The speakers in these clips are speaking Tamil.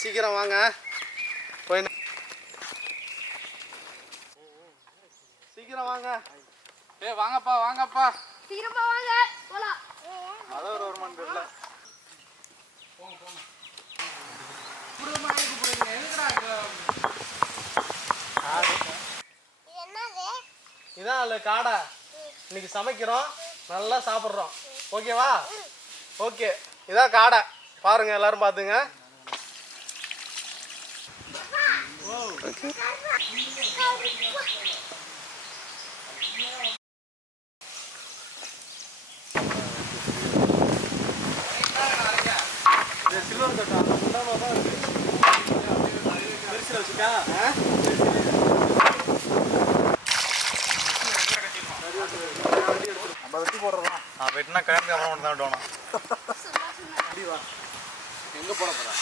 சீக்கிரம் வாங்க போய் சீக்கிரம் வாங்க. வாங்கப்பா வாங்கப்பா சீக்கிரமா வாங்க போலாம். அத ஒரு மணி தெரியல. போங்க போங்க. புடுமாயிக்கு புடுங்க. எதுக்குடா என்னது? இதான் காடை. இன்னைக்கு சமைக்கிறோம், நல்லா சாப்பிட்றோம். ஓகேவா? ஓகே. இதான் காடை. பாருங்க எல்லாரும் பாத்துங்க. ஓகே. சில்வர் கட்டா முன்னாடி தான் இருக்கு. பெருசுல வச்சுக்கா. நம்ம வெட்டி போடுறோம். வெட்டினா கல்யாணம் அப்புறம் மட்டும் தான் விட்டோம். எங்க போட போறா?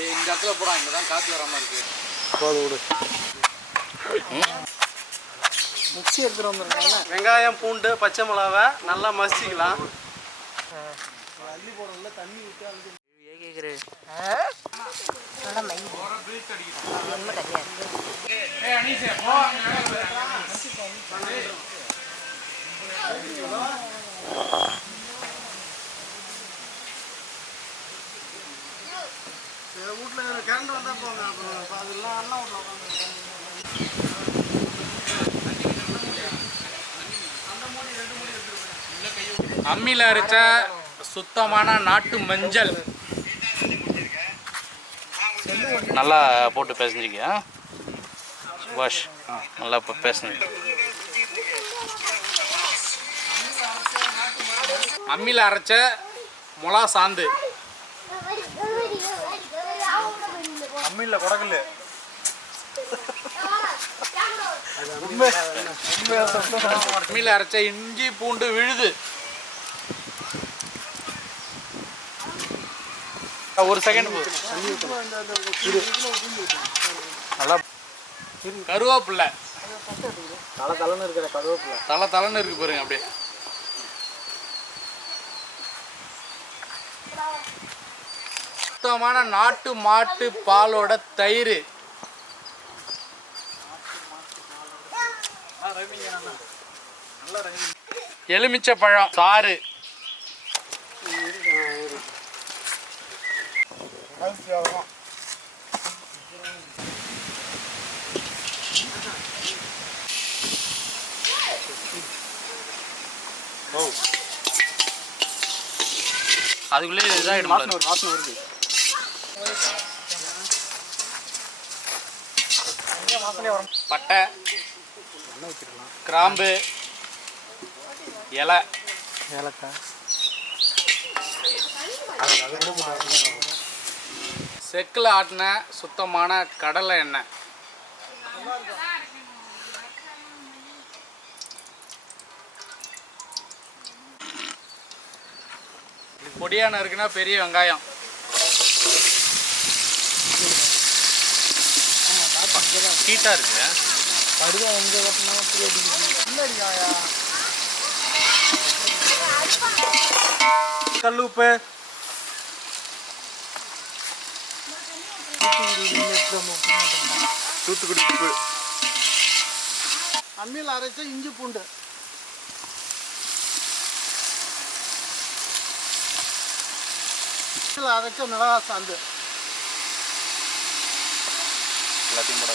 இந்த இடத்துல போடா, இங்க தான் காத்து வராம இருக்கு. போது விடு. மிக்ஸி எடுத்துட்டு வந்துருக்காங்க. வெங்காயம், பூண்டு, பச்சை மிளகாவை நல்லா மசிக்கலாம். அள்ளி போடணும்ல, தண்ணி விட்டு அள்ளி கேக்குறே. நல்லா மை போற பிரீத் அடிக்குது. ரொம்ப கடியா இருக்கு. ஏய் அனீஷே போ. வீட்டுல கரண்ட் வந்தா போங்க. அப்புறம் அதெல்லாம் அண்ணா வீட்டுல உட்காந்து அம்மியில் அரைச்ச சுத்தமான நாட்டு மஞ்சள் நல்லா போட்டு பேசுறீங்க. வாஷ் நல்லா பேசுங்க. அம்மியில் அரைச்ச மிளகா சாந்து. அம்மியில் குடக்கல. அம்மியில் அரைச்ச இஞ்சி பூண்டு விழுது. ஒரு செகண்ட் நல்லா. கருவேப்பில்லை தலை தலைன்னு இருக்கிற கருவேப்பிலை தலை தலைன்னு இருக்கு பாருங்க. அப்படியே சுத்தமான நாட்டு மாட்டு பாலோட தயிர். எலுமிச்சை பழம் சாறு. அதுக்குள்ளே இதாகிடும். வாசனை வருது. பட்டை, கிராம்பு, இலை, ஏலக்காய், செக்கில் ஆட்டின சுத்தமான கடலை எண்ணெய். பொடியான இருக்குன்னா பெரிய வெங்காயம். ஹீட்டாக இருக்கு. கடுவா எங்க கட்டினா கல் உப்பு, தூத்துக்குடி உப்பு, அம்மியில் அரைச்ச இஞ்சி பூண்டு, அரைச்ச மிளகாய் சாந்து எல்லாத்தையும் போட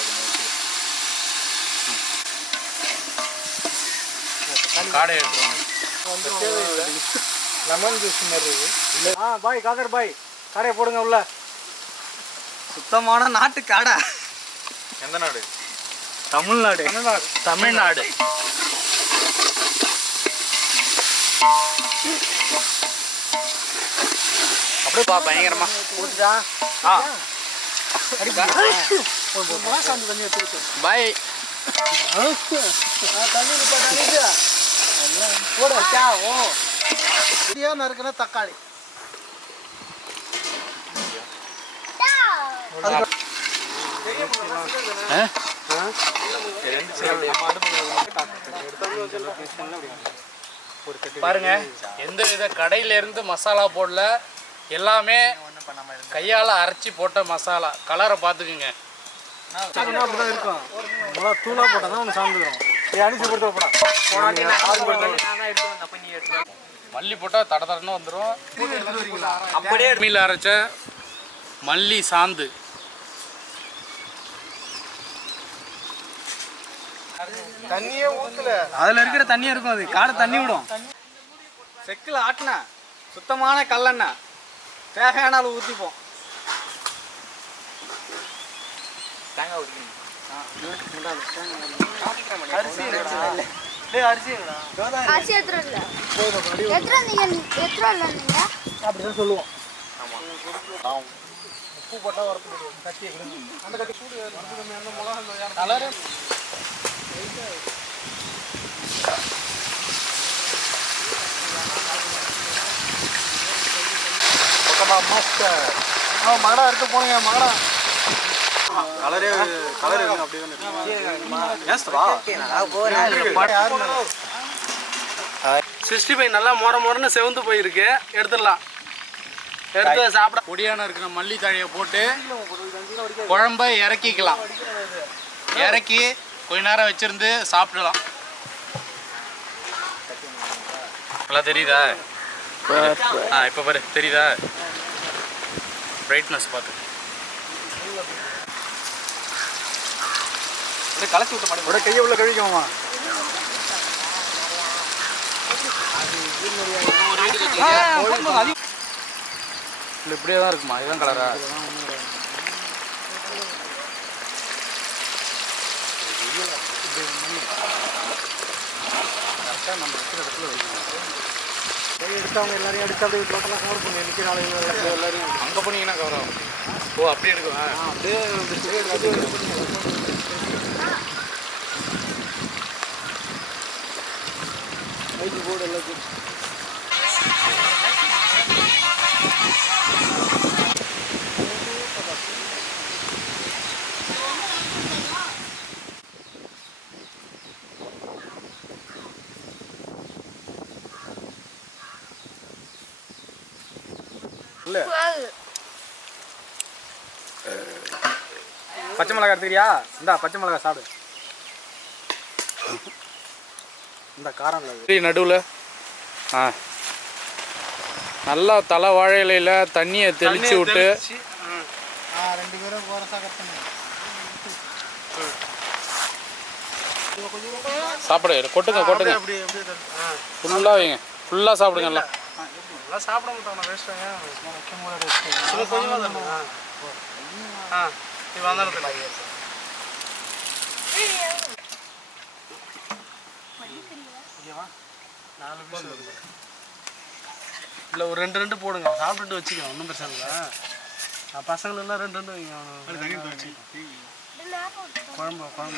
காடை எடுத்துருவாங்க. லெமன் ஜூஸ் மாதிரி இருக்கு. பாய் காதர் பாய், காடையை போடுங்க உள்ள. சுத்தமான நாட்டு காடை. எந்த நாடு? தமிழ்நாடு. தமிழ்நாடு. அப்படியே பயங்கரமா ஊத்துதா? பாய். நறுக்குன தக்காளி, பாருங்க, எந்த வித கடையில இருந்து மசாலா போடல, எல்லாமே கையால் அரைச்சி போட்ட மசாலா. கலரை பார்த்துக்குங்க. அப்படிதான் இருக்கும். மிளகா தூளாக போட்டால் தான் ஒன்று சாப்பிடுவோம். அடிச்சு கொடுத்து போடா. மல்லி போட்டால் தட தடன்னு வந்துடும். அப்படியே மீல் அரைச்ச மல்லி சாந்து. தண்ணியே ஊற்றல. அதில் இருக்கிற தண்ணியே இருக்கும். அது காடை தண்ணி விடும். செக்கில் ஆட்டின சுத்தமான கல்லெண்ணெய் தேவையான அளவு ஊற்றிப்போம். அப்படிதான் சொல்லுவோம். உப்பு போட்டா வரப்பு கட்டி அந்த கட்டி சூடு கலரு மகடா இருக்க போனீங்க. மகடா கலரே கலர் அப்படியே 65 நல்லா மொரன்னு செவந்து போயிருக்கு. எடுத்துடலாம். எடுத்து சாப்பிட பொடியான இருக்கிற மல்லி தழையை போட்டு குழம்ப இறக்கிக்கலாம். இறக்கி கொஞ்ச நேரம் வச்சிருந்து சாப்பிடலாம். நல்லா தெரியுதா? இப்போ பாரு தெரியுதா? பிரைட்னஸ் பார்த்து கலச்சி விட்ட மாட்டேன். கையை உள்ள கழிக்கோமா? இப்படியே தான் இருக்குமா? இதுதான் கலரா? கரெக்டாக நம்ம இருக்கிற இடத்துல எடுத்தவங்க எல்லாரையும் எடுத்து அப்படியே டோட்டலாக கவர் பண்ணி நிற்கிற ஆளுங்க எல்லாரையும் அங்கே போனீங்கன்னா கவர் ஆகும். ஓ அப்படியே எடுக்கும். அப்படியே ஐடி போர்டு எல்லாத்தையும் இல்லை. பச்சை மிளகா எடுத்துக்கிறியா? இந்தா பச்சை மிளகா சாப்பிடு. இந்த காரம் நடுவில் நல்லா தலை வாழை இலையில தண்ணியை தெளிச்சு விட்டு 2 பேரும் சாப்பிடு. கொட்டுங்க கொட்டுங்க. ஃபுல்லாக வைங்க. ஃபுல்லாக சாப்பிடுங்க. எல்லாம் சாப்பிட மாட்டோம். வேஸ்ட்டாங்க. கொஞ்சமாக தரணும். நீ வந்தாலும் இல்லை ஒரு 2 போடுங்க. சாப்பிட்டுட்டு வச்சுக்கோ. ஒன்றும் பிரச்சனை இல்லை. பசங்களெல்லாம் 2 வைங்க. குழம்பு மாட்டோம்.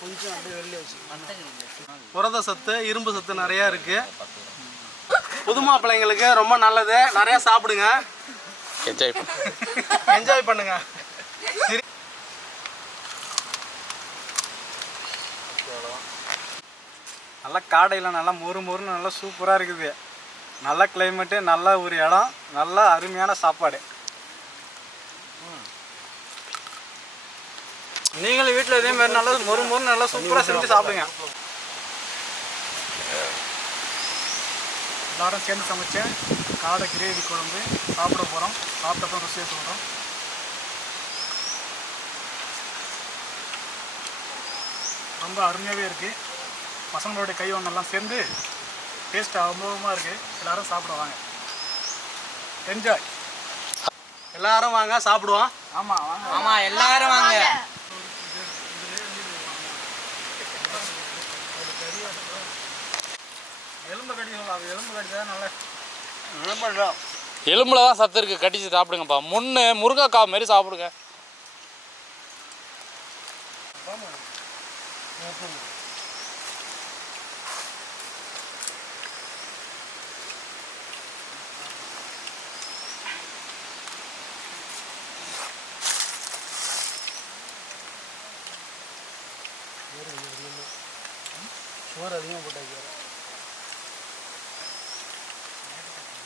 கொஞ்சம் அப்படியே வெளியே வச்சு புரத சத்து இரும்பு சத்து நிறையா இருக்கு. புதுமா பிள்ளைங்களுக்கு ரொம்ப நல்லது. நிறையா சாப்பிடுங்க. என்ஜாய் பண்ணுங்க. நல்லா காடையில் நல்லா மொறுன்னு நல்லா சூப்பராக இருக்குது. நல்ல கிளைமேட்டு, நல்ல ஒரு இடம், நல்ல அருமையான சாப்பாடு. நீங்களும் வீட்டில் இதே மாதிரி நல்லா மொறுன்னு நல்லா சூப்பராக செஞ்சு சாப்பிடுங்க. எல்லாரும் சேர்ந்து சமைச்சேன் காடை கிரேவி குழம்பு சாப்பிட போகிறோம். சாப்பிட்டப்போ ருசியாக சொல்கிறோம். ரொம்ப அருமையாகவே இருக்குது. பசங்களுடைய கை ஒன்றெல்லாம் சேர்ந்து டேஸ்ட் அமோகமாக இருக்குது. எல்லோரும் சாப்பிட வாங்க. என்ஜாய். எல்லாரும் வாங்க சாப்பிடுவோம். ஆமாம் வாங்க. ஆமாம் எல்லாரும் வாங்க. எலும்பு கடிக்கலாம். அது எலும்பு கடிச்சா நல்லா எலும்புல தான் சத்து இருக்குது. கடிச்சு சாப்பிடுங்கப்பா. முருங்கைக்காய் மாதிரி சாப்பிடுங்க. சோறு அதிகமாக போட்டு வைக்கிறேன்.